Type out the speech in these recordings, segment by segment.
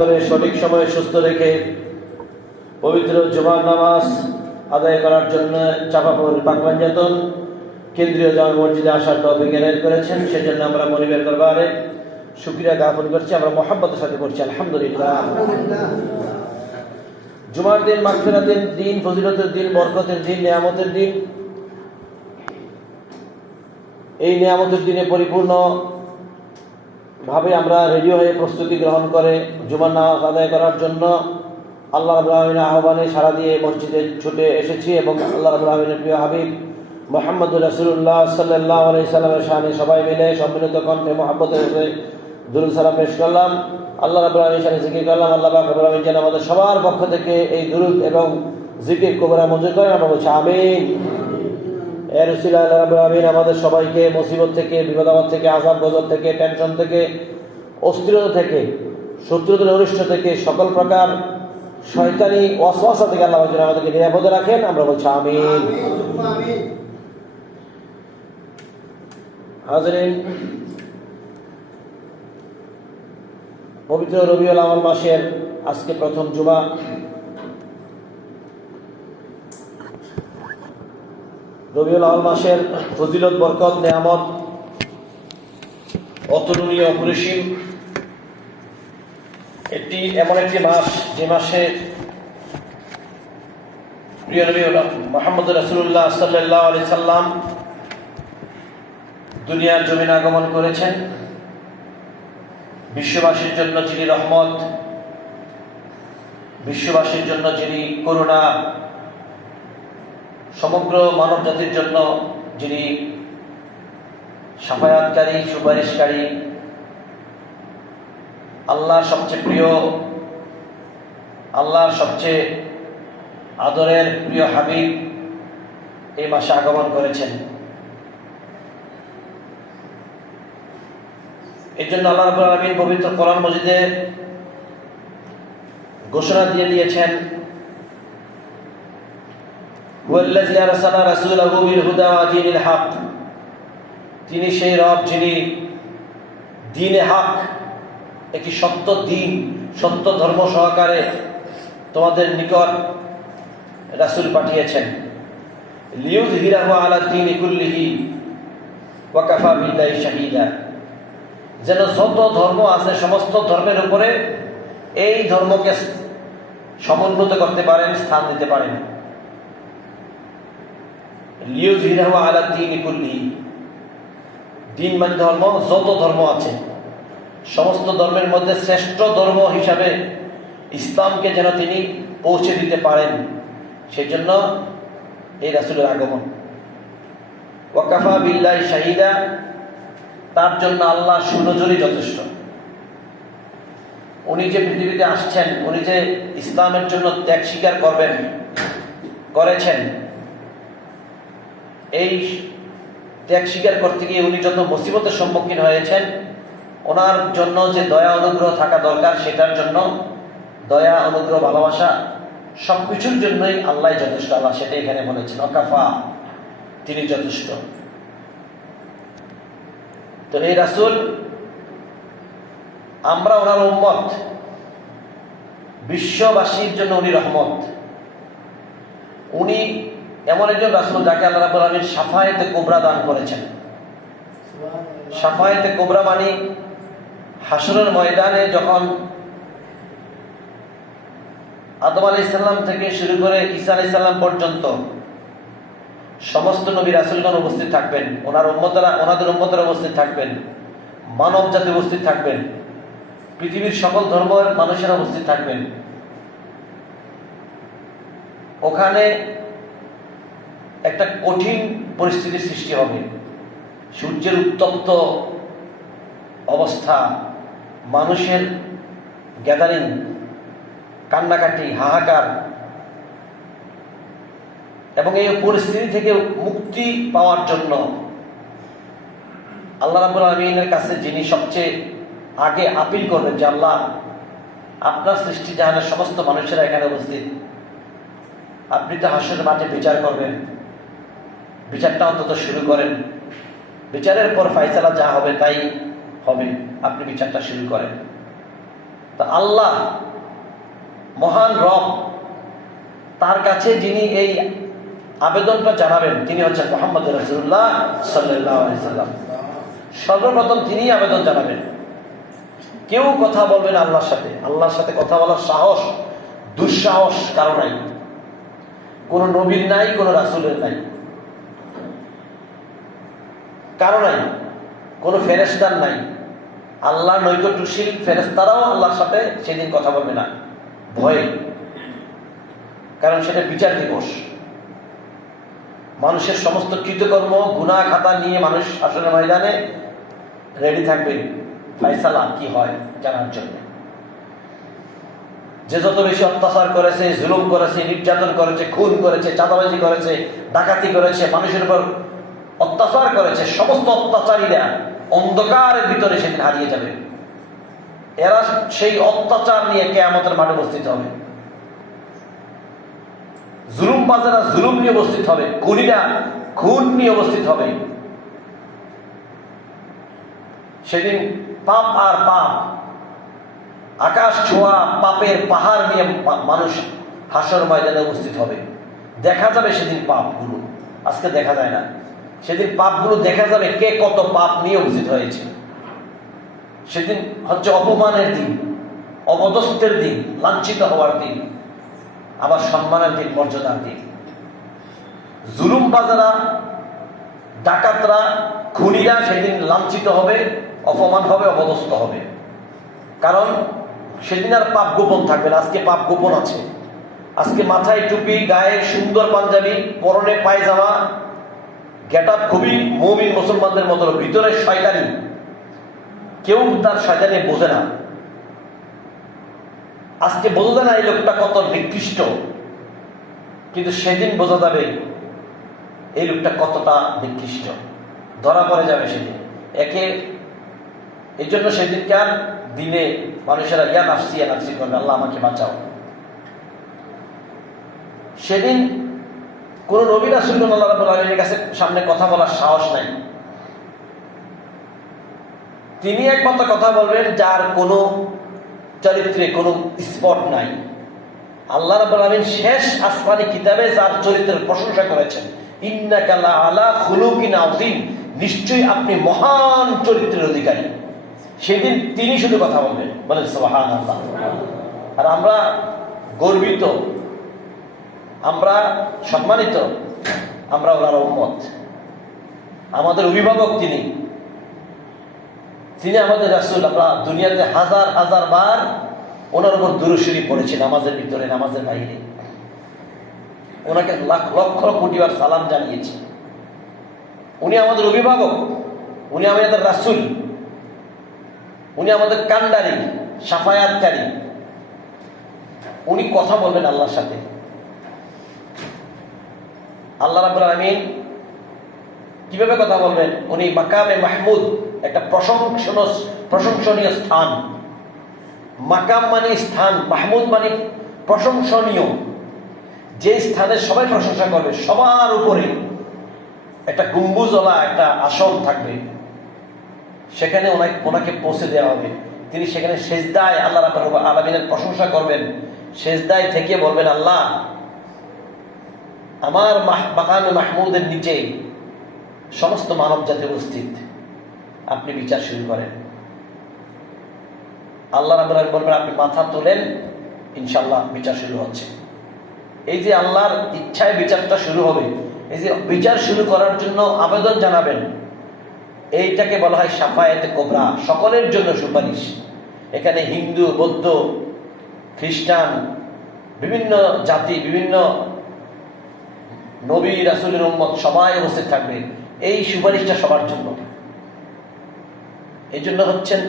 সঠিক সময়ে সুস্থ রেখে পবিত্র জুমার নামাজ আদায় করার জন্য চাপাপুর পাকবাঞ্জাতন কেন্দ্রীয় জামে মসজিদে আসার তৌফিক এনায়েত করেছেন। সেজন্য আমরা মনিবের দরবারে শুকরিয়া জ্ঞাপন করছি। আমরা মোহাম্মতের সাথে করছি আলহামদুলিল্লাহ। জুমার দিন মাগফিরাতের দিন, ফজিলতের দিন, বরকতের দিন, নিয়ামতের দিন। এই নিয়ামতের দিনে পরিপূর্ণ ভাবে আমরা রেডি হয়ে প্রস্তুতি গ্রহণ করে জুমার নামাজ আদায় করার জন্য আল্লাহ রাব্বুল আলামিনের আহ্বানে সাড়া দিয়ে মসজিদে ছুটে এসেছি এবং আল্লাহ রাব্বুল আলামিনের প্রিয় হাবিব মুহাম্মদুর রাসূলুল্লাহ সাল্লাল্লাহু আলাইহি সাল্লামের শানে সবাই মিলে সম্মিলিত কণ্ঠে মুহাব্বতের সাথে দুরূদ সালাম পেশ করলাম। আল্লাহ রাব্বুল আলামিনের শানে জিকির করলাম। আল্লাহ পাক রব্বুল আলামিন যেন আমাদের সবার পক্ষ থেকে এই দুরূদ এবং জিকির কবুল মঞ্জুর করেন। আমরা বলছি আমিন। এর উসিলায় আল্লাহ রাব্বুল আলামিন আমাদের সবাইকে মুসিবত থেকে, বিপদ-আপদ থেকে, আযাব গজব থেকে, টেনশন থেকে, অস্থিরতা থেকে, শত্রুদের অনিষ্ট থেকে, সকল প্রকার শয়তানি ওয়াসওয়াসা থেকে আল্লাহ যেন আমাদেরকে নিরাপদে রাখেন। আমরা বলছি আমিন। হাজরিন, পবিত্র রবিউল আউয়াল মাসের আজকে প্রথম জুমা। রবিউল আউয়াল মাসের ফজিলত, বরকত, নিয়ামত অতুলনীয়, অপরিসীম। এটি এমন একটি মাস যে মাসে প্রিয় নবী মুহাম্মদ রাসূলুল্লাহ সাল্লাল্লাহু আলাইহি সাল্লাম দুনিয়ার জমিনে আগমন করেছেন। বিশ্ববাসীর জন্য যিনি রহমত, বিশ্ববাসীর জন্য যিনি করুণা, সমগ্র মানব জাতির জন্য যিনি শাফায়াতকারী, সুপারিশকারী, আল্লাহর সবচেয়ে প্রিয়, আল্লাহর সবচেয়ে আদরের প্রিয় হাবিব এই মাসে আগমন করেছেন। এই জন্য আল্লাহ রাব্বুল আলামিন পবিত্র কোরআন মজিদে ঘোষণা দিয়ে দিয়েছেন, ওয়াল্লাযী আরসালা রাসূলাহু বিল হুদা ওয়া দীনিল হক। তিনি সেই রব যিনি দ্বীনে হক, একটি সত্য দিন, সত্য ধর্ম সহকারে তোমাদের নিকট রাসূল পাঠিয়েছেন। লিইয়ুযহিরাহু আলা দীনি কুল্লিহি ওয়া কাফা বিল্লাহি শাহীদা। যেন যত ধর্ম আছে সমস্ত ধর্মের উপরে এই ধর্মকে সমুন্নত করতে পারেন, স্থান দিতে পারেন। লিইয়ুযহিরাহু আলা দীনি কুল্লিহি, দিন মানে ধর্ম, যত ধর্ম আছে সমস্ত ধর্মের মধ্যে শ্রেষ্ঠ ধর্ম হিসাবে ইসলামকে যেন তিনি পৌঁছে দিতে পারেন, সেজন্য এই রাসূলের আগমন। ওয়া কাফা বিল্লাহি শাহীদা, তার জন্য আল্লাহর সুনজরই যথেষ্ট। উনি যে পৃথিবীতে আসছেন, উনি যে ইসলামের জন্য ত্যাগ স্বীকার করেছেন, এই ত্যাগ স্বীকার করতে গিয়ে উনি যত মুসিবতের সম্মুখীন হয়েছেন, ওনার জন্য যে দয়া অনুগ্রহ থাকা দরকার, সেটার জন্য দয়া অনুগ্রহ ভালোবাসা সবকিছুর জন্যই আল্লাহ যথেষ্ট। আল্লাহ সেটা এখানে বলেছেন, ওয়াকাফা, তিনি যথেষ্ট। তো এই রাসূল, আমরা ওনার উম্মত, বিশ্ববাসীর জন্য উনি রহমত। উনি এমন একজন রাসূল যাকে আল্লাহ রাব্বুল আলামিন শাফায়েতে কুবরা দান করেছেন। শাফায়েতে কুবরা মানে হাসরের ময়দানে যখন আদম আলাইহিস সালাম থেকে শুরু করে ঈসা আলাইহিস সালাম পর্যন্ত সমস্ত নবী রাসূলগণ উপস্থিত থাকবেন, ওনাদের উম্মতরা উপস্থিত থাকবেন, মানব জাতি উপস্থিত থাকবেন, পৃথিবীর সকল ধর্মের মানুষেরা উপস্থিত থাকবেন। ওখানে একটা কঠিন পরিস্থিতির সৃষ্টি হবে। সূর্যের উত্তপ্ত অবস্থা, মানুষের গ্যাদারিং, কান্নাকাটি, হাহাকার, এবং এই পরিস্থিতি থেকে মুক্তি পাওয়ার জন্য আল্লাহ রাব্বুল আলামিনের কাছে যিনি সবচেয়ে আগে আপিল করবেন যে আল্লাহ, আপনার সৃষ্টি জাহানের সমস্ত মানুষেরা এখানে উপস্থিত, আপনি তো হাসরের মাঠে বিচার করবেন, বিচারটা অন্তত শুরু করেন। বিচারের পর ফায়সালা যা হবে তাই হবে, আপনি বিচারটা শুরু করেন। তা আল্লাহ মহান রব, তার কাছে যিনি এই আবেদনটা জানাবেন তিনি হচ্ছেন মুহাম্মদ রাসূলুল্লাহ সাল্লাল্লাহু আলাইহি সাল্লাম। সর্বপ্রথম তিনি আবেদন জানাবেন। কেউ কথা বলবেন আল্লাহর সাথে কথা বলার সাহস, দুঃসাহস কারো নাই, কোন নবীর নাই, কোন রাসূলের নাই, কারো নাই, কোন ফেরেশতার নাই। আল্লাহ নৈকট্যশীল ফেরেশতারাও আল্লাহর সাথে সেদিন কথা বলবে না, ভয়ে। কারণ সেটা বিচার দিবস। মানুষের সমস্ত কৃতকর্ম গুনাহ খাতা নিয়ে মানুষ আসলে ময়দানে রেডি থাকবে ফায়সালা কি হয় জানার জন্য। যে যত বেশি অত্যাচার করেছে, জুলুম করেছে, নির্যাতন করেছে, খুন করেছে, চাঁদাবাজি করেছে, ডাকাতি করেছে, মানুষের উপর অত্যাচার করেছে, সমস্ত অত্যাচারীরা অন্ধকারের ভিতরে সেদিন হারিয়ে যাবে। এরা সেই অত্যাচার নিয়ে কিয়ামতের মাঠে উপস্থিত হবে। জুলুমবাজেরা জুলুম নিয়ে উপস্থিত হবে, খুনিরা খুন নিয়ে উপস্থিত হবে। সেদিন পাপ আর পাপ, আকাশ ছোঁয়া পাপের পাহাড় নিয়ে মানুষ হাসর ময়দানে উপস্থিত হবে। দেখা যাবে সেদিন পাপগুলো, আজকে দেখা যায় না। সেদিন পাপগুলো দেখা যাবে, কে কত পাপ নিয়ে উপস্থিত হয়েছে। সেদিন হচ্ছে অপমানের দিন, অপদস্থের দিন, লাঞ্ছিত হওয়ার দিন, আবার সম্মানের দিন, মর্যাদার দিন। জুলুমবাজারা, ডাকাতরা, খুনিরা সেদিন লাঞ্ছিত হবে, অপমান হবে, অপদস্থ হবে। কারণ সেদিন আর পাপ গোপন থাকবে না। আজকে পাপ গোপন আছে। আজকে মাথায় টুপি, গায়ে সুন্দর পাঞ্জাবি, পরনে পায়জামা, গেটআপ খুবই মুমিন মুসলমানদের মতো, ভিতরে শয়তানি। কেউ তার শয়তানি বোঝে না। আজকে বোঝা যায় না এই লোকটা কত নিকৃষ্ট, কিন্তু সেদিন বোঝা যাবে এই লোকটা কতটা নিকৃষ্ট, ধরা পড়ে যাবে সেদিন। এই জন্য সেদিনকার দিনে মানুষেরা ইয়া নাফসি করবে, আল্লাহ আমাকে বাঁচাও। সেদিন কোন নবী রাসূলুল্লাহ আল্লাহ রাব্বুল আলামিনের কাছে সামনে কথা বলার সাহস নাই। তিনি একমাত্র কথা বলবেন যার কোনো চরিত্রে কোনো স্পট নাই। আল্লাহ রাব্বুল আলামিন শেষ আসমানি কিতাবে যার চরিত্রের প্রশংসা করেছেন, ইন্নাকা লাআলা খুলুকিন আযীম, নিশ্চয়ই আপনি মহান চরিত্রের অধিকারী। সেদিন তিনি শুধু কথা বলবেন, বলেন সুবহানাল্লাহ। আর আমরা গর্বিত, আমরা সম্মানিত, আমরা ওনার উম্মত। আমাদের অভিভাবক তিনি আমাদের রাসূল। আমরা দুনিয়াতে হাজার হাজার বার ওনার উপর দুরূদ শরীফ পড়েছি, নামাজের ভিতরে, নামাজের বাইরে। ওনাকে লক্ষ কোটি বার সালাম জানিয়েছি। উনি আমাদের অভিভাবক, উনি আমাদের রাসূল, উনি আমাদের কান্ডারি, সাফায়াতকারী। উনি কথা বলবেন আল্লাহর সাথে। আল্লাহ রাব্বুল আলামিন কিভাবে কথা বলবেন? উনি মাকামে মাহমুদ, একটা প্রশংসনীয় স্থান। মাকাম মানে স্থান, মাহমুদ মানে প্রশংসনীয়। যে স্থানে সবাই প্রশংসা করবে, সবার উপরে একটা গম্বুজওয়ালা একটা আসন থাকবে, সেখানে ওনাকে পৌঁছে দেওয়া হবে। তিনি সেখানে সেজদায় আল্লাহ রাব্বুল আলামিনের প্রশংসা করবেন। সেজদায় থেকে বলবেন, আল্লাহ আমার মাকামে মাহমুদের নিচে সমস্ত মানব জাতি উপস্থিত, আপনি বিচার শুরু করেন। আল্লাহ রাব্বুল আলামিন বলবেন, আপনি মাথা তোলেন, ইনশাআল্লাহ বিচার শুরু হচ্ছে। এই যে আল্লাহর ইচ্ছায় বিচারটা শুরু হবে, এই যে বিচার শুরু করার জন্য আবেদন জানাবেন, এইটাকে বলা হয় শাফায়াতে কোবরা, সকলের জন্য সুপারিশ। এখানে হিন্দু, বৌদ্ধ, খ্রিস্টান, বিভিন্ন জাতি, বিভিন্ন নবী রাসূলের উম্মত সবাই উপস্থিত থাকবে। এই সুপারিশটা সবার জন্য। এই জন্য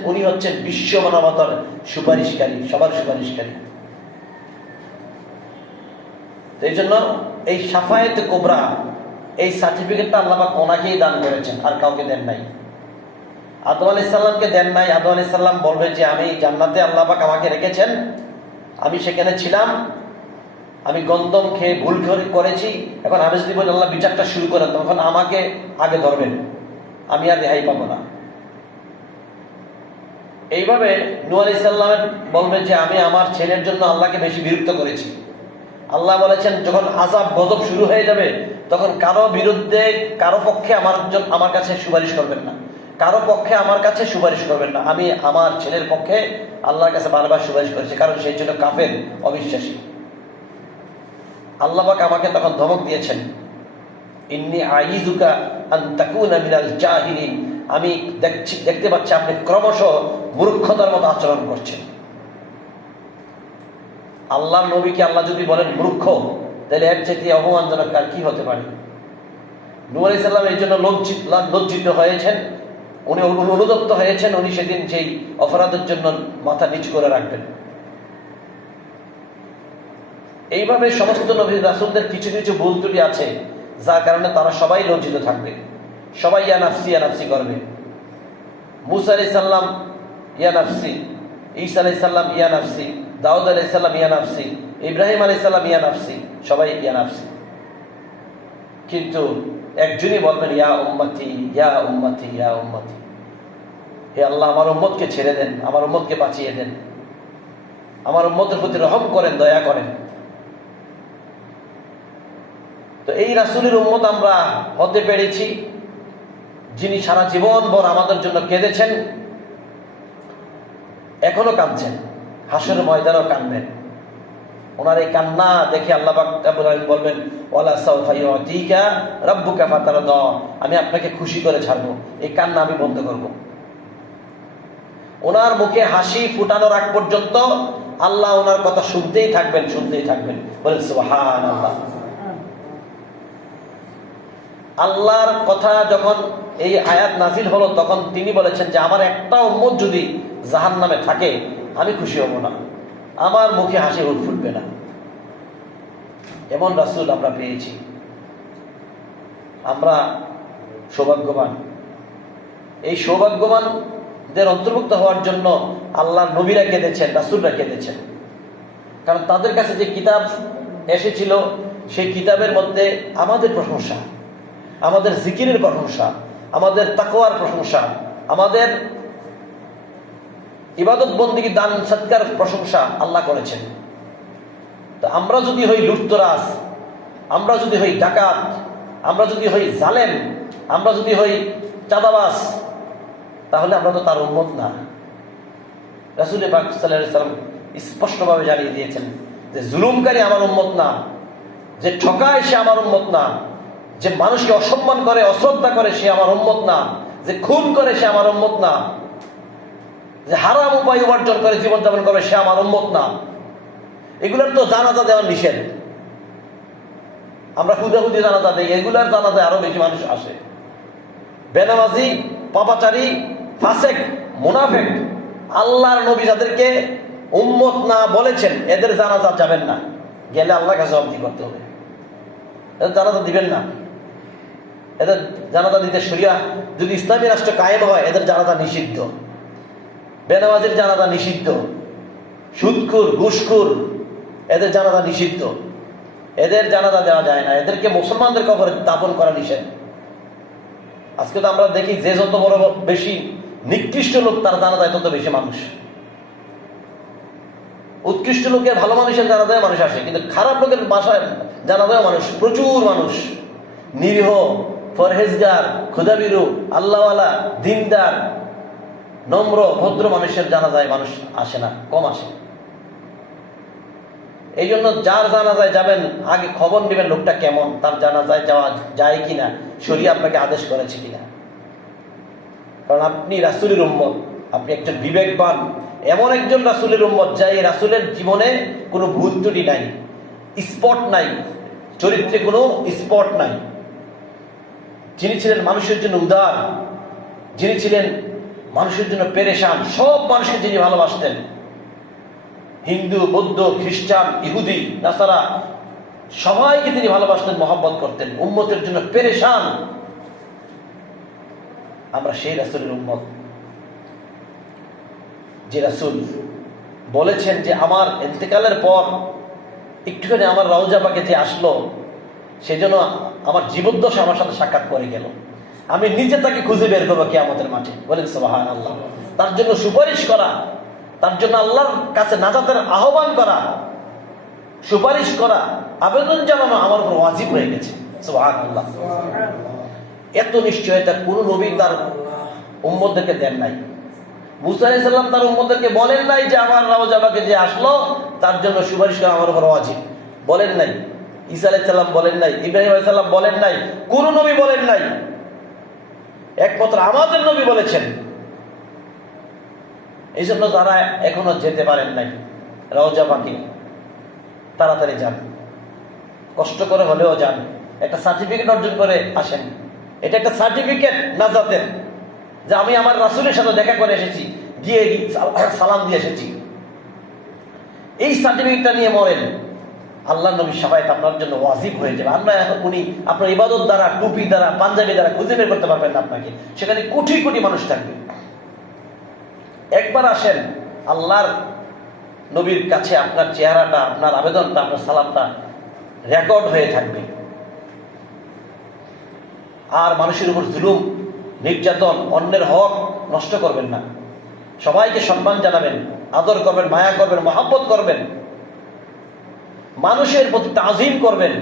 উনি হচ্ছেন বিশ্ব মানবতার সুপারিশকারী, সবার সুপারিশকারী। এই জন্য এই শাফায়াতে কোবরা, এই সার্টিফিকেটটা আল্লাহ পাক ওনাকেই দান করেছেন, আর কাউকে দেন নাই। আদম আলাইহিস সালামকে দেন নাই। আদম আলাইহিস সালাম বলবে যে আমি জান্নাতে আল্লাহ পাক আমাকে রেখেছেন, আমি সেখানে ছিলাম, আমি গন্ধম খেয়ে ভুল করেছি, এখন আমি যদি বলি আল্লাহ বিচারটা শুরু করেন, তখন আমাকে আগে ধরবেন, আমি আর রেহাই পাবো না। এইভাবে নূহ আলাইহিস সালাম বলবে যে আমি আমার ছেলের জন্য আল্লাহকে বেশি বিরক্ত করেছি। আল্লাহ বলেছেন যখন আযাব গজব শুরু হয়ে যাবে তখন কারো বিরুদ্ধে কারো পক্ষে আমার কাছে সুপারিশ করবেন না, কারো পক্ষে আমার কাছে সুপারিশ করবেন না। আমি আমার ছেলের পক্ষে আল্লাহর কাছে বারবার সুপারিশ করেছি, কারণ সেই ছিল কাফের, অবিশ্বাসী। আল্লাহ পাক আমাকে তখন ধমক দিয়েছেন, ইন্নী আইযুকা আন তাকুনা মিনাল জাহিলিন। আমি দেখতে পাচ্ছি আপনি ক্রমশ মূর্খতার মতো আচরণ করছেন। আল্লাহর নবীকে আল্লাহ যদি বলেন মূর্খ, তাহলে এর চাইতে অপমানজনক আর কি হতে পারে? নূহ আলাইহিস সালাম এই জন্য লজ্জিত হয়েছেন, উনি অনুতপ্ত হয়েছেন। উনি সেদিন সেই অপরাধের জন্য মাথা নিচু করে রাখবেন। এইভাবে সমস্ত নবী রাসূলদের কিছু কিছু ভুল ত্রুটি আছে, যার কারণে তারা সবাই লজ্জিত থাকবে, সবাই ইয়া নাফসি করবে। মূসা আলাইহিস সালাম ইয়া নাফসি, ঈসা আলাইহিস সালাম ইয়া নাফসি, দাউদ আলাইহিস সালাম ইয়া নাফসি, ইব্রাহিম আলাইহিস সালাম ইয়া নাফসি, সবাই ইয়া নাফসি। কিন্তু একজনই বলবেন ইয়া উম্মতি ইয়া উম্মতি ইয়া উম্মতি, হে আল্লাহ আমার উম্মতকে ছেড়ে দেন, আমার উম্মতকে বাঁচিয়ে দেন, আমার উম্মতের প্রতি রহম করেন, দয়া করেন। তো এই রাসূলের উম্মত আমরা হতে পেরেছি, যিনি সারা জীবন ভর আমাদের জন্য কেঁদেছেন, এখনো কাঁদছেন, হাসরের ময়দানেও কাঁদবেন। ওনার এই কান্না দেখে আল্লাহ পাক রব্বুল আলামিন বলবেন ওয়ালা সাউফা ইউতিকা রাব্বুকা ফাতারদা, আমি আপনাকে খুশি করে ছাড়বো, এই কান্না আমি বন্ধ করব। ওনার মুখে হাসি ফুটানোর আগ পর্যন্ত আল্লাহ ওনার কথা শুনতেই থাকবেন, শুনতেই থাকবেন। বলেন সুবহানাল্লাহ। আল্লাহর কথা যখন এই আয়াত নাজিল হলো তখন তিনি বলেছেন যে আমার একটা উম্মত যদি জাহান্নামে থাকে আমি খুশি হব না, আমার মুখে হাসি ফুটবে না। এমন রাসূল আমরা পেয়েছি, আমরা সৌভাগ্যবান। এই সৌভাগ্যবানদের অন্তর্ভুক্ত হওয়ার জন্য আল্লাহর নবীরা কেঁদেছেন, রাসূলরা কেঁদেছেন, কারণ তাদের কাছে যে কিতাব এসেছিল সেই কিতাবের মধ্যে আমাদের প্রশংসা, আমাদের জিকিরের প্রশংসা, আমাদের তাকওয়ার প্রশংসা, আমাদের ইবাদত বন্দেগী দান সৎকার প্রশংসা আল্লাহ করেছেন। তো আমরা যদি হই লুটতরাজ, আমরা যদি হই ডাকাত, আমরা যদি হই জালেম, আমরা যদি হই চাঁদাবাজ, তাহলে আমরা তো তার উম্মত না। রাসূল পাক সাল্লাল্লাহু আলাইহি ওয়াসাল্লাম স্পষ্টভাবে জানিয়ে দিয়েছেন যে জুলুমকারী আমার উম্মত না, যে ঠকায় সে আমার উম্মত না, যে মানুষকে অসম্মান করে, অশ্রদ্ধা করে সে আমার উম্মত না, যে খুন করে সে আমার উম্মত না, যে হারাম উপায় উপার্জন করে জীবনযাপন করে সে আমার উম্মত না। এগুলোর তো জানাজা দেওয়ার নিষেধ। আমরা হুদাহুদি জানাজা দেই, এগুলার জানাজায় আরো বেশি মানুষ আসে। বেনামাজি, পাপাচারী, ফাসেক, মুনাফেক, আল্লাহর নবী যাদেরকে উম্মত না বলেছেন এদের জানাজা যাবেন না, গেলে আল্লাহর কাছে জবাবদিহি করতে হবে। এদের জানাজা দিবেন না, এদের জানাজা দিতে শরিয়া যদি ইসলামী রাষ্ট্র কায়েম হয় এদের জানাজা নিষিদ্ধ। বেনামাজির জানাজা নিষিদ্ধ, সুদখোর, ঘুষখোর, এদের জানাজা নিষিদ্ধ, এদের জানাজা দেওয়া যায় না, এদেরকে মুসলমানদের কবরে দাফন করা নিষেধ। আজকে তো আমরা দেখি যে যত বড় বেশি নিকৃষ্ট লোক তার জানাজায় তত বেশি মানুষ। উৎকৃষ্ট লোকের, ভালো মানুষের জানাজায় মানুষ আসে, কিন্তু খারাপ লোকের বাসায় জানাজায় মানুষ, প্রচুর মানুষ। নিরীহ, পরহেজগার, ক্ষুধাবিরু, আল্লাহওয়ালা, দিনদার, নম্র, ভদ্র মানুষের জানাজায় মানুষ আসে না, কম আসে। এই জন্য যার জানাজায় যাবেন আগে খবর নেবেন লোকটা কেমন, তার জানাজায় যাওয়া যায় কিনা, শরীয়ত আপনাকে আদেশ করেছে কিনা। কারণ আপনি রাসূলের উম্মত, আপনি একজন বিবেকবান এমন একজন রাসূলের উম্মত যা এই রাসূলের জীবনে কোনো ভুল ত্রুটি নাই, স্পট নাই, চরিত্রে কোনো স্পট নাই। যিনি ছিলেন মানুষের জন্য উদার, যিনি ছিলেন মানুষের জন্য পেরেশান, সব মানুষকে যিনি ভালোবাসতেন, হিন্দু, বৌদ্ধ, খ্রিস্টান, ইহুদি, নাসারা সবাইকে তিনি ভালোবাসতেন, মহব্বত করতেন, উম্মতের জন্য পেরেশান। আমরা সেই রাসূলের উম্মত, যে রাসূল বলেছেন যে আমার ইন্তেকালের পর একটুখানি আমার রওজা পাকে যে আসলো সেজন্য আমার জীবদ্দশা আমার সাথে সাক্ষাৎ করে গেল, আমি নিজে তাকে খুঁজে বের করবো কিয়ামতের মাঠে। বলেন সুবহানাল্লাহ। তার জন্য সুপারিশ করা, তার জন্য আল্লাহর কাছে নাজাতের আহ্বান করা, সুপারিশ করা, আবেদন জানানো আমার উপর ওয়াজিব হয়ে গেছে। সুবহানাল্লাহ। এত নিশ্চয়তা কোন নবী তার উম্মতদেরকে দেন নাই। মুসা আলাইহিস সালাম তার উম্মতদেরকে বলেন নাই যে আমার রওজাবাকে যে আসলো তার জন্য সুপারিশ করা আমার উপর ওয়াজিব, বলেন নাই। ঈসা আলাইহিস সালাম বলেন নাই, ইব্রাহিম আলাইহিস সালাম বলেন নাই, কোন নবী বলেন নাই। একমাত্র আমাদের নবী বলেছেন। এই জন্য যারা এখনো যেতে পারেন নাই রওজা পাকে, তাড়াতাড়ি যান, কষ্ট করে হলেও যান, একটা সার্টিফিকেট অর্জন করে আসেন। এটা একটা সার্টিফিকেট নাজাতের, যে আমি আমার রাসূলের সাথে দেখা করে এসেছি, গিয়ে সালাম দিয়ে এসেছি। এই সার্টিফিকেটটা নিয়ে মরেন, আল্লাহ নবী শাফায়াত আপনার জন্য ওয়াজিব হয়ে যাবে। আমরা এখন উনি আপনার ইবাদত দ্বারা, টুপি দ্বারা, পাঞ্জাবি দ্বারা খুঁজে বের করতে পারবেন না আপনাকে, সেখানে কোটি কোটি মানুষ থাকবে। একবার আসেন, আল্লাহর নবীর কাছে আপনার চেহারাটা, আপনার আবেদনটা, আপনার সালামটা রেকর্ড হয়ে থাকবে। আর মানুষের উপর জুলুম, নির্যাতন, অন্যের হক নষ্ট করবেন না। সবাইকে সম্মান জানাবেন, আদর করবেন, মায়া করবেন, মহব্বত করবেন, মানুষের প্রতি তাজিম করবেন,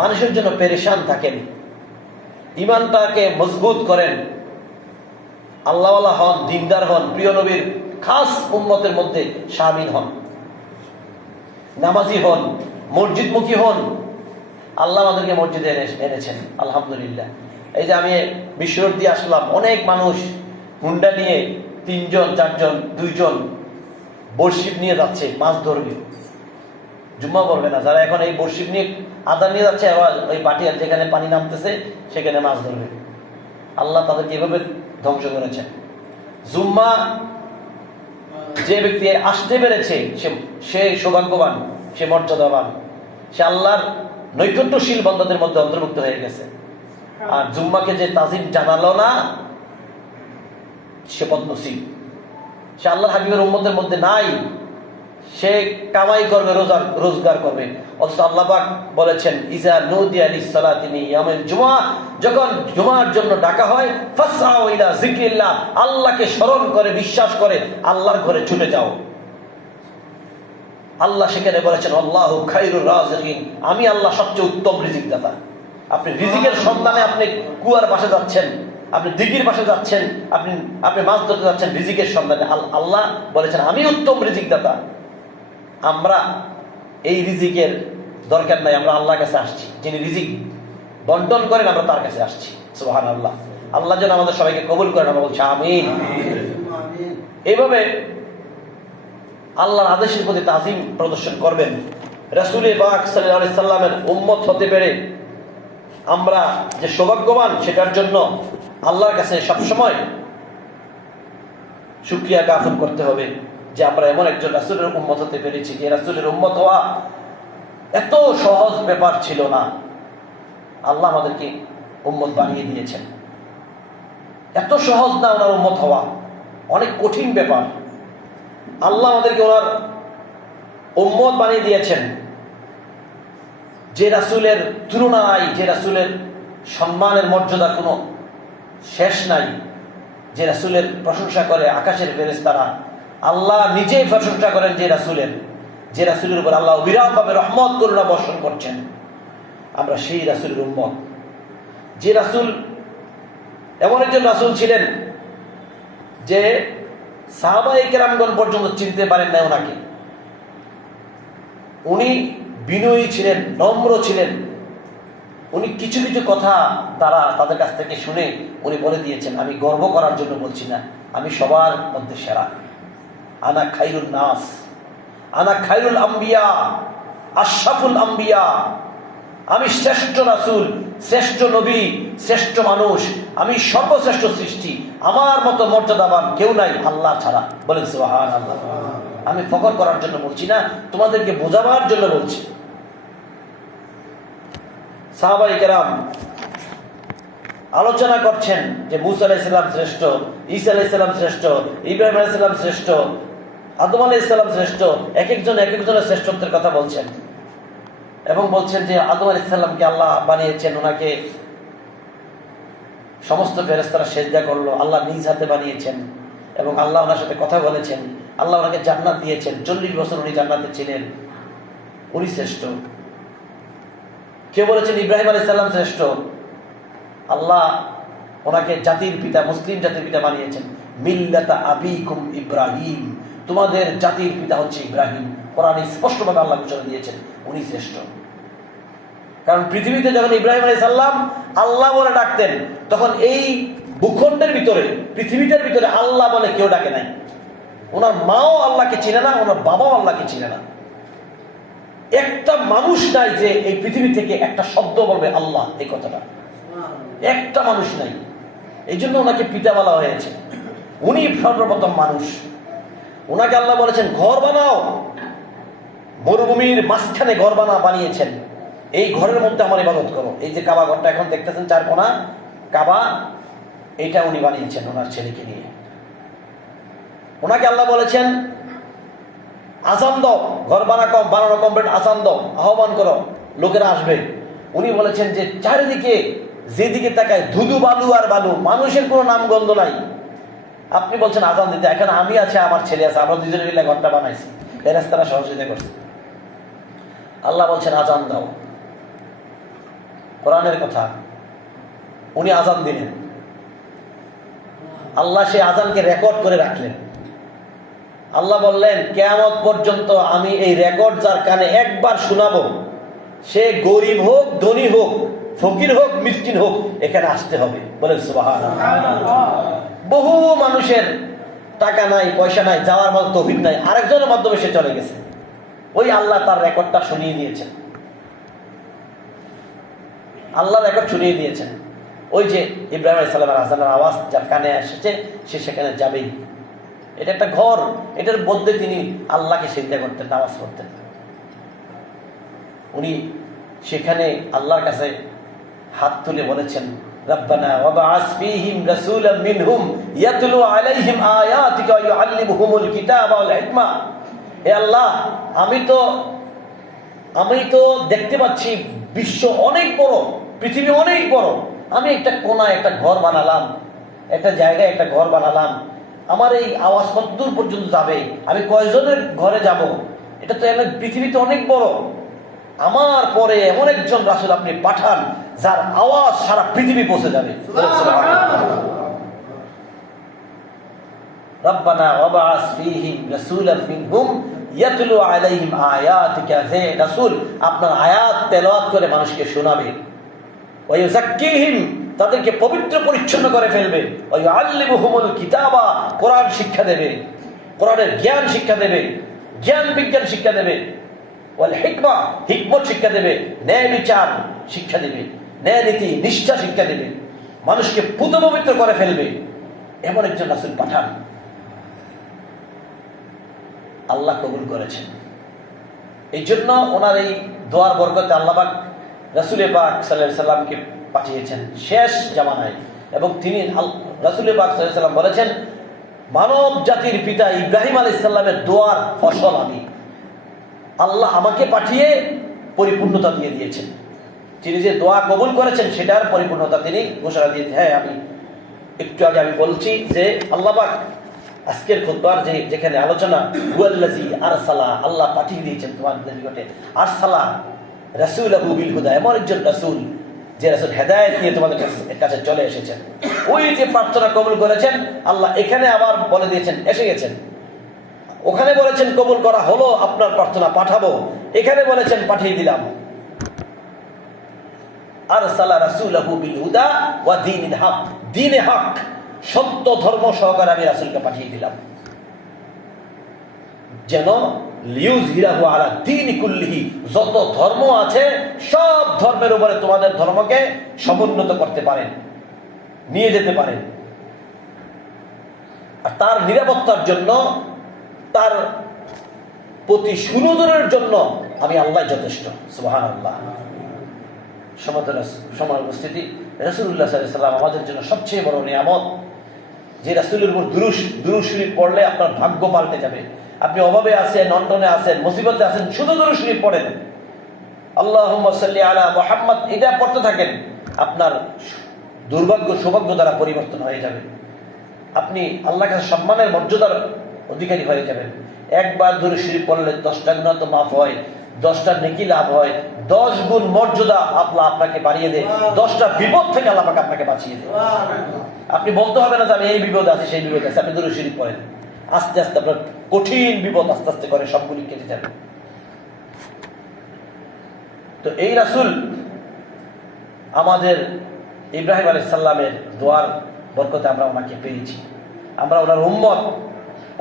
মানুষের জন্য পেরেশান থাকেন, ইমানটাকে মজবুত করেন, আল্লাহওয়ালা হন, দিনদার হন, প্রিয় নবীর খাস উম্মতের মধ্যে শামিল হন, নামাজি হন, মসজিদমুখী হন। আল্লাহ আমাদেরকে মসজিদে এনেছেন, আলহামদুলিল্লাহ। এই যে আমি বিশ্ব রোড দিয়ে আসলাম, অনেক মানুষ হুন্ডা নিয়ে 3 জন 4 জন 2 জন বর্শিপ নিয়ে যাচ্ছে, মাছ ধরবে, জুম্মা পড়বে না। যারা এখন এই বর্শিপ নিয়ে আদা নিয়ে যাচ্ছে, আবার ওই বাটিয়ার যেখানে পানি নামতেছে সেখানে মাছ ধরবে। আল্লাহ তাদেরকে এভাবে ধ্বংস করেছেন। জুম্মা যে ব্যক্তি আসতে পেরেছে সে সৌভাগ্যবান, সে মর্যাদাবান, সে আল্লাহর নৈকট্যশীল বান্দাদের মধ্যে অন্তর্ভুক্ত হয়ে গেছে। আর জুম্মাকে যে তাজিম জানালো না, সে বদনসিব, সে আল্লাহর হাবিবের উম্মতের মধ্যে নাই। সে কামাই করবে, রোজগার করবে, অথচ আল্লাহ পাক বলেছেন ইজা নুদিয়া লিস-সালাতি মিন ইয়াউমিল জুমআ, যখন জুমার জন্য ডাকা হয়, ফাসআউ ইলা যিকরিল্লাহ, আল্লাহকে স্মরণ করে, বিশ্বাস করে আল্লাহর ঘরে ছুটে যাও। আল্লাহ সেখানে বলেছেন আল্লাহু খায়রুর রাযিকিন, আমি আল্লাহ সবচেয়ে উত্তম রিজিক দাতা। আপনি রিজিকের সন্ধানে আপনি কুয়ার পাশে যাচ্ছেন, আপনি দিঘির পাশে যাচ্ছেন, আপনি মাছ ধরতে যাচ্ছেন রিজিকের সন্ধানে, আল্লাহ বলেছেন আমি উত্তম রিজিক দাতা। আমরা এই রিজিকের দরকার নাই, আমরা আল্লাহর কাছে আসছি, যিনি রিজিক বন্টন করেন, আমরা তার কাছে আসছি। সুবহানাল্লাহ। আল্লাহ যেন আমাদের সবাইকে কবুল করেন, আমরা বলছি আমিন। এইভাবে আল্লাহর আদেশের প্রতি তাজিম প্রদর্শন করবেন। রাসূল পাক সাল্লাল্লাহু আলাইহি সাল্লামের উম্মত হতে পেরে আমরা যে সৌভাগ্যবান, সেটার জন্য আল্লাহর কাছে সবসময় শুকরিয়া জ্ঞাপন করতে হবে যে আমরা এমন একজন রাসূলের উম্মত হতে পেরেছি, যে রাসূলের উম্মত হওয়া এত সহজ ব্যাপার ছিল না। আল্লাহ আমাদেরকে উম্মত বানিয়ে দিয়েছেন। এত সহজ না ওনার উম্মত হওয়া, অনেক কঠিন ব্যাপার। আল্লাহ আমাদেরকে ওনার উম্মত বানিয়ে দিয়েছেন। যে রাসূলের তুলনা নাই, যে রাসূলের সম্মানের মর্যাদা কোনো শেষ নাই, যে রাসূলের প্রশংসা করে আকাশের ফেরেশতারা, আল্লাহ নিজেই প্রশংসা করেন যে রাসূলের উপর আল্লাহ অবিরামভাবে রহমত করুণা বর্ষণ করছেন। আমরা সেই রাসূলের উম্মত। যে রাসূল এমন একজন রাসূল ছিলেন যে সাহাবায়ে কেরামগণ পর্যন্ত চিনতে পারেন না ওনাকে। উনি বিনয়ী ছিলেন, নম্র ছিলেন। উনি কিছু কিছু কথা তারা তাদের কাছ থেকে শুনে উনি বলে দিয়েছেন, আমি গর্ব করার জন্য বলছি না, আমি সবার মধ্যে সেরা। আনা খায়রুন নাস, আনা খায়রুল আম্বিয়া, আশরাফুল আম্বিয়া, আমি শ্রেষ্ঠ রাসূল, শ্রেষ্ঠ নবী, শ্রেষ্ঠ মানুষ, আমি সর্বশ্রেষ্ঠ সৃষ্টি, আমার মতো মর্যাদাবান কেউ নাই আল্লাহ ছাড়া। বলেন সুবহানাল্লাহ। আমি ফখর করার জন্য বলছি না, তোমাদেরকে বোঝাবার জন্য বলছি। সাহাবায়ে কেরাম আলোচনা করছেন যে মুসা আলাইহিস সালাম শ্রেষ্ঠ, ঈসা আলাইহিস সালাম শ্রেষ্ঠ, ইব্রাহিম আলাইহিস সালাম শ্রেষ্ঠ, আদম আলাইহিস সালাম শ্রেষ্ঠ। এক একজনের শ্রেষ্ঠত্বের কথা বলছেন এবং বলছেন যে আদম আলাইহিস সালামকে আল্লাহ বানিয়েছেন, ওনাকে সমস্ত ফেরেশতারা সেজদা করলো, আল্লাহ নিজ হাতে বানিয়েছেন। এবং আল্লাহ ওনার সাথে কথা বলেছেন, আল্লাহ ওনাকে জান্নাত দিয়েছেন, 40 বছর উনি জান্নাতে ছিলেন, উনি শ্রেষ্ঠ। কে বলেছেন ইব্রাহিম আলাইহিস সালাম শ্রেষ্ঠ? আল্লাহ ওনাকে জাতির পিতা, মুসলিম জাতির পিতা বানিয়েছেন। মিল্লাতা আবিকুম ইব্রাহিম, তোমাদের জাতির পিতা হচ্ছে ইব্রাহিম। কোরআনে স্পষ্টভাবে আল্লাহ ঘোষণা দিয়েছেন উনি শ্রেষ্ঠ। কারণ পৃথিবীতে যখন ইব্রাহিম আলাইহিস সালাম আল্লাহ বলে ডাকতেন, তখন এই ভূখণ্ডের ভিতরে, পৃথিবীটার ভিতরে আল্লাহ বলে কেউ ডাকে নাই। ওনার মাও আল্লাহকে চিনে না, ওনার বাবাও আল্লাহকে চিনে না। একটা মানুষ নাই যে এই পৃথিবী থেকে একটা শব্দ বলবে আল্লাহ, এই কথাটা একটা মানুষ নাই। এই জন্য ওনাকে পিতা বলা হয়েছে। উনি সর্বপ্রথম মানুষ। ওনাকে আল্লাহ বলেছেন ঘর বানাও, মরুভূমির মাঝখানে ঘর বানিয়েছেন, এই ঘরের মধ্যে আমার ইবাদত করো। এই যে কাবা ঘরটা এখন দেখতেছেন, 4 কোণা কাবা, এটা উনি বানিয়েছেন ওনার ছেলেকে নিয়ে। ওনাকে আল্লাহ বলেছেন আযান দাও, ঘর বানানো কমপ্লিট, আযান দাও, আহ্বান করো, লোকেরা আসবে। উনি বলেছেন যে চারিদিকে যেদিকে তাকায় ধুধু বালু আর বালু, মানুষের কোনো নামগন্ধ নাই। আপনি বলছেন আযান দিতে, এখন আমি আছে, আমার ছেলে আছে, আমরা দুজনে মিলে ঘরটা বানাইছি, এই রাস্তাটা সহযোগিতা করছে। আল্লাহ বলছেন আযান দাও, কোরআনের কথা। উনি আযান দিলেন, আল্লাহ সেই আযানকে রেকর্ড করে রাখলেন। আল্লাহ বললেন কিয়ামত পর্যন্ত আমি এই রেকর্ড যার কানে একবার শোনাবো, সে গরিব হোক, ধনী হোক, ফকির হোক, মিসকিন হোক, এখানে আসতে হবে। বলেন সুবহানাল্লাহ। বহু মানুষের টাকা নাই, পয়সা নাই, যাওয়ার মতো তৌফিক নাই, আরেকজনের মাধ্যমে সে চলে গেছে। ওই আল্লাহ তার রেকর্ডটা শুনিয়ে দিয়েছেন। আল্লাহ রেকর্ড শুনিয়ে দিয়েছেন। ওই যে ইব্রাহিম আলাইহিস সালামের আযানের আওয়াজ যার কানে এসেছে, সে সেখানে যাবেই। এটা একটা ঘর, এটার মধ্যে তিনি আল্লাহকে সিজদা করতেন, নামাজ পড়তেন। উনি সেখানে আল্লাহর কাছে হাত তুলে বলেছেন রব্বানা ওয়াবআস ফীহিম রাসূলাম মিনহুম ইয়াতলু আলাইহিম আয়াতিকা ওয়া ইউআল্লিমুহুমুল কিতাবা ওয়াল হিকমা। হে আল্লাহ, আমি তো দেখতে পাচ্ছি বিশ্ব অনেক বড়, পৃথিবী অনেক বড়। আমি একটা কোনায় একটা ঘর বানালাম, একটা জায়গায় একটা ঘর বানালাম। আমার এই আওয়াজ কতদূর পর্যন্ত যাবে, আমি কয়জনের ঘরে যাব? এটা তো পৃথিবীতে অনেক বড়। আমার পরে এমন একজন রাসূল আপনি পাঠান যার আওয়াজ সারা পৃথিবী পৌঁছে যাবে। রব্বানা ওয়াবআস ফীহিম রাসূলাম মিনহুম ইয়াতলু আলাইহিম আয়াতিকা, হে রাসূল আপনার আয়াত তেলাওয়াত করে মানুষকে শোনাবে। ওয়া ইউযাক্কিহিম, তাদেরকে পবিত্র পরিচ্ছন্ন করে ফেলবে। ওয়া ইউআল্লিমুহুমুল কিতাবা, কোরআন শিক্ষা দেবে, কোরআনের জ্ঞান শিক্ষা দেবে, জ্ঞান বিজ্ঞান শিক্ষা দেবে। ওয়াল হিকমা, হিকমত শিক্ষা দেবে, ন্যায় বিচার শিক্ষা দেবে, ন্যায় নীতি নিষ্ঠা শিক্ষা দেবে, মানুষকে পুত পবিত্র করে ফেলবে। এমন একজন রাসূল পাঠান। আল্লাহ কবুল করেছেন। এই জন্য ওনার এই দোয়ার বরকতে আল্লাহ পাক রাসূল পাক সাল্লাল্লাহু আলাইহি সাল্লামকে পাঠিয়েছেন শেষ জামানায়। এবং তিনি রাসূল পাক সাল্লাল্লাহু আলাইহি সাল্লাম বলেছেন মানব জাতির পিতা ইব্রাহিম আলাইহিস সালামের দোয়ার ফসল আমি, আল্লাহ আমাকে পাঠিয়ে পরিপূর্ণতা দিয়ে দিয়েছেন। তিনি যে দোয়া কবুল করেছেন সেটার পরিপূর্ণতা তিনি ঘোষণা দিয়েছেন। হ্যাঁ, আমি একটু আগে আমি বলছি যে আল্লাহ পাক আজকের খুতবার যেখানে আলোচনা হুয়াল্লাযী আরসালা, আল্লাহ পাঠিয়ে দিয়েছেন তোমাদের নিকটে আরসালা রাসূলাহু বিল হুদা, এমন একজন রাসূল যে রাসূল হেদায়েত নিয়ে তোমাদের কাছে চলে এসেছেন। ওই যে প্রার্থনা কবুল করেছেন আল্লাহ এখানে আবার বলে দিয়েছেন এসে গেছেন। ওখানে বলেছেন কবুল করা হলো, আপনার প্রার্থনা পাঠাবো, এখানে বলেছেন পাঠিয়ে দিলাম। আরসালা রাসূলাহু বিল হুদা ওয়া দীনিল হক, দ্বীনে হক, সত্য ধর্ম সহকারে আমি রাসূলকে পাঠিয়ে দিলাম যেন লিউযহিরাহু আলা দীনি কুল্লিহি, যত ধর্ম আছে সব ধর্মের উপরে তোমাদের ধর্মকে সমুন্নত করতে পারেন, নিয়ে যেতে পারেন। আর তার নিরাপত্তার জন্য, তার প্রতি সুনজরের জন্য আমি আল্লাহ যথেষ্ট। সুবহানাল্লাহ। সমাজ উপস্থিতি, রাসূলুল্লাহ সাল্লাল্লাহু আলাইহি ওয়াসাল্লাম আমাদের জন্য সবচেয়ে বড় নিয়ামত। যে রাসূলের উপর দুরূদ শরীফ পড়লে আপনার ভাগ্য পাল্টে যাবে। আপনি অভাবে আছেন, অনটনে আছেন, মুসিবতে আছেন, শুধু দুরূদ শরীফ পড়েন, আল্লাহুম্মা সাল্লি আলা মুহাম্মদ, এটা পড়তে থাকেন, আপনার দুর্ভাগ্য সৌভাগ্য দ্বারা পরিবর্তন হয়ে যাবে। আপনি আল্লাহর কাছে সম্মানের মর্যাদার অধিকারী হয়ে যাবেন। একবার দুরূদ শরীফ পড়লে 10টা গুনাহ তো মাফ হয়, 10টা নেকি লাভ হয়, 10 গুণ মর্যাদা আল্লাহ আপনাকে বাড়িয়ে দেয়, 10টা বিপদ থেকে আল্লাহ পাক আপনাকে বাঁচিয়ে দেয়। আপনি বলতে হবে না যে আমি এই বিপদ আছে সেই বিপদ আছে, আপনি দুরূদ শরীফ পড়েন, আস্তে আস্তে আপনার কঠিন বিপদ আস্তে আস্তে করে সবগুলি কেটে যাবে। তো এই রাসূল আমাদের ইব্রাহিম আলাইহিস সালামের দোয়ার বরকতে আমরা ওনাকে পেয়েছি, আমরা ওনার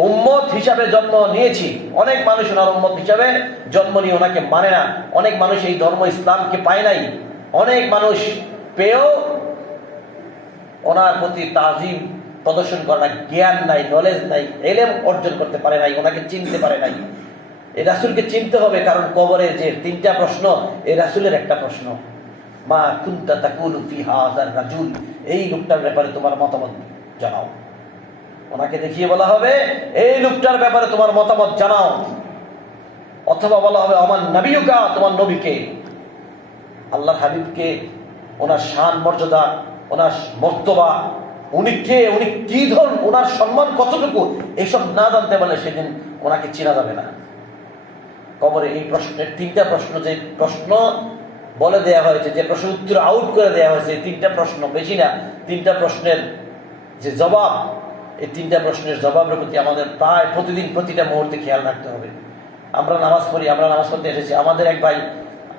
উম্মত হিসাবে জন্ম নিয়েছি। অনেক মানুষ ওনার উম্মত হিসাবে জন্ম নিয়ে ওনাকে মানে না, অনেক মানুষ এই ধর্ম ইসলামকে পায় নাই, অনেক মানুষ পেয়েও ওনার প্রতি তাজিম প্রদর্শন করে না, জ্ঞান নাই, নলেজ নাই, ইলম অর্জন করতে পারে নাই, ওনাকে চিনতে পারে নাই। এই রাসূলকে চিনতে হবে, কারণ কবরে যে 3টা প্রশ্ন, এই রাসূলের একটা প্রশ্ন, মা কুনতা তাকুলু ফি হাযার রাজুল, এই লোকটার ব্যাপারে তোমার মতামত জানাও। ওনাকে দেখিয়ে বলা হবে এই লোকটার ব্যাপারে তোমার মতামত জানাও, অথবা বলা হবে আমার নবিয়ুকা, তোমার নবীকে, আল্লাহর হাবিবকে, ওনার শান মর্যাদা, ওনার মর্তবা, উনি কে, উনি কি ধরন, ওনার সম্মান কতটুকু, এইসব না জানতে পারলে সেদিন ওনাকে চেনা যাবে না। কবরে এই প্রশ্নের 3টা প্রশ্ন, যে প্রশ্ন বলে দেয়া হয়েছে, যে প্রশ্ন উত্তর আউট করে দেওয়া হয়েছে, 3টা প্রশ্ন, বেশি না, 3টা প্রশ্নের যে জবাব, এই 3টা প্রশ্নের জবাবের প্রতি আমাদের প্রায় প্রতিদিন প্রতিটা মুহূর্তে খেয়াল রাখতে হবে। আমরা নামাজ পড়ি, আমরা নামাজ পড়তে এসেছি, আমাদের এক ভাই,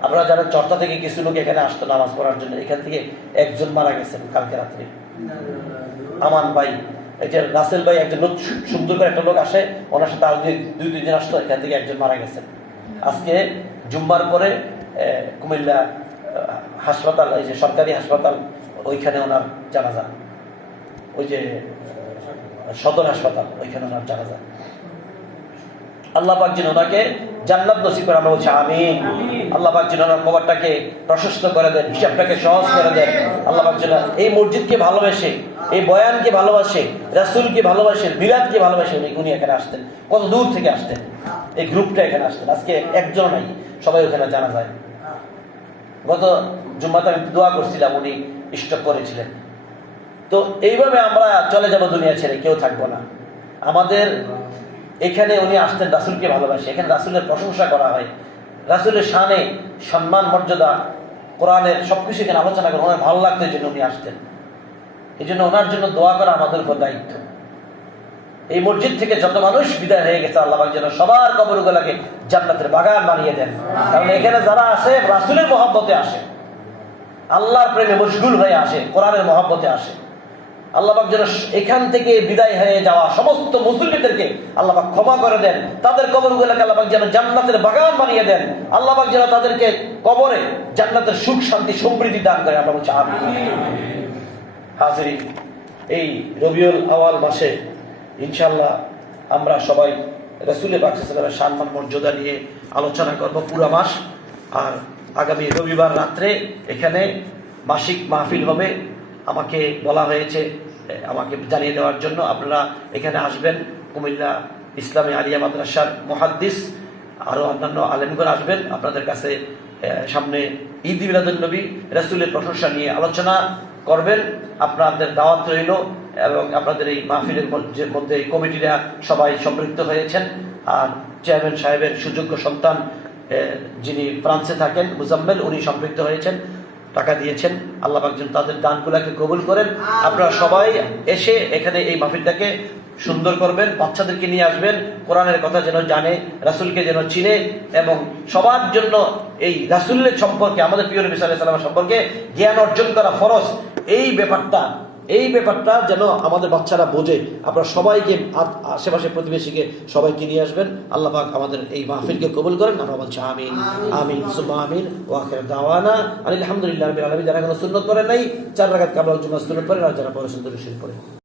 আপনারা যারা চর্চা থেকে কিছু লোক এখানে আসতো নামাজ পড়ার জন্য, এখান থেকে একজন মারা গেছেন কালকে রাত্রে, আমান ভাই। এই যে রাসেল ভাই, একজন সুন্দর করে একটা লোক আসে, ওনার সাথে আরো 2-3 জন আসতো, এখান থেকে একজন মারা গেছেন। আজকে জুম্মার পরে কুমিল্লা হাসপাতাল, এই যে সরকারি হাসপাতাল, ওইখানে ওনার জানাজা, ওই যে সদর হাসপাতাল, ওইখানে ওনার জানাজা। আল্লাহ পাক যেন ওনাকে জান্নাত নসিব করে, আমরা বলছি আমিন। আল্লাহ পাক যেন ওনার কবরটাকে প্রশস্ত করে দেন, হিসাবটাকে সহজ করে দেন। আল্লাহ পাক যেন এই মসজিদকে ভালোবাসে, এই বয়ানকে ভালোবাসে, রাসূলকে ভালোবাসে, মিলাদকে ভালোবাসে, উনি এখানে আসতেন, কত দূর থেকে আসতেন, এই গ্রুপটা এখানে আসতেন। আজকে একজন নাই, সবাই ওখানে জানা যায়। গত জুম্মাতে আমি দোয়া করছিলাম, উনি স্ট্রোক করেছিলেন। তো এইভাবে আমরা চলে যাব দুনিয়া ছেড়ে, কেউ থাকবো না। আমাদের এখানে উনি আসতেন, রাসূলকে ভালোবাসে, এখানে রাসূলের প্রশংসা করা হয়, রাসূলের শানে সম্মান মর্যাদা, কোরআনের সবকিছু এখানে আলোচনা করে, ওনার ভালো লাগতো, এই জন্য উনি আসতেন। এই জন্য ওনার জন্য দোয়া করা আমাদের উপর দায়িত্ব। এই মসজিদ থেকে যত মানুষ বিদায় হয়ে গেছে, আল্লাহ পাক যেন সবার কবরগুলোকে জান্নাতের বাগান বানিয়ে দেন। কারণ এখানে যারা আসে রাসূলের মহব্বতে আসে, আল্লাহর প্রেমে মশগুল হয়ে আসে, কোরআনের মহব্বতে আসে। আল্লাহ পাক যেন এখান থেকে বিদায় হয়ে যাওয়া সমস্ত মুসলিমদেরকে আল্লাহ পাক ক্ষমা করে দেন, তাদের কবরগুলোকে আল্লাহ পাক যেন জান্নাতের বাগান বানিয়ে দেন। আল্লাহ পাক যেন তাদেরকে কবরে জান্নাতের সুখ শান্তি সমৃদ্ধি দান করে, আমরা বলছি আমিন। হাজিরিন, এই রবিউল আওয়াল মাসে ইনশাআল্লাহ আমরা সবাই রাসূল পাক সাল্লাল্লাহু আলাইহি ওয়াসাল্লামের সম্মান মর্যাদা নিয়ে আলোচনা করব পুরো মাস। আর আগামী রবিবার রাত্রে এখানে মাসিক মাহফিল হবে, আমাকে বলা হয়েছে, আমাকে জানিয়ে দেওয়ার জন্য। আপনারা এখানে আসবেন, কুমিল্লা ইসলামী আলিয়া মাদ্রাসার মুহাদ্দিস আরও অন্যান্য আলেমগণ আসবেন, আপনাদের কাছে সামনে ঈদ মিলাদুন নবী, রাসূলের প্রশংসা নিয়ে আলোচনা করবেন। আপনাদের দাওয়াত রইল, এবং আপনাদের এই মাহফিলের মধ্যে কমিটিরা সবাই সম্পৃক্ত হয়েছেন। আর চেয়ারম্যান সাহেবের সুযোগ্য সন্তান যিনি ফ্রান্সে থাকেন, মুজাম্মেল, উনি সম্পৃক্ত হয়েছেন, টাকা দিয়েছেন। আল্লাহ পাক যেন তাদের দানগুলোকে কবুল করেন। আপনারা সবাই এসে এখানে এই মাহফিলটাকে সুন্দর করবেন, বাচ্চাদেরকে নিয়ে আসবেন, কোরআনের কথা যেন জানে, রাসূলকে যেন চিনে, এবং সবার জন্য এই রাসূলের সম্পর্কে, আমাদের প্রিয় নবী সাল্লাল্লাহু আলাইহি ওয়াসাল্লাম সম্পর্কে জ্ঞান অর্জন করা ফরজ। এই ব্যাপারটা যেন আমাদের বাচ্চারা বোঝে। আপনারা সবাইকে, আশেপাশে প্রতিবেশীকে সবাইকে নিয়ে আসবেন। আল্লাহ পাক আমাদের এই মাহফিলকে কবুল করেন, আমরা বলছি আমিন আমিন সুম্মা আমিন। ওয়া আখিরু দাওয়ানা আলহামদুলিল্লাহি রাব্বিল আলামিন। যারা এখনো সুন্নাত পড়েন নাই, 4 রাকাত কাবলাল জুমআহ সুন্নাত পড়েন, আর যারা পড়েছেন দুরূদ শরীফ পড়েন।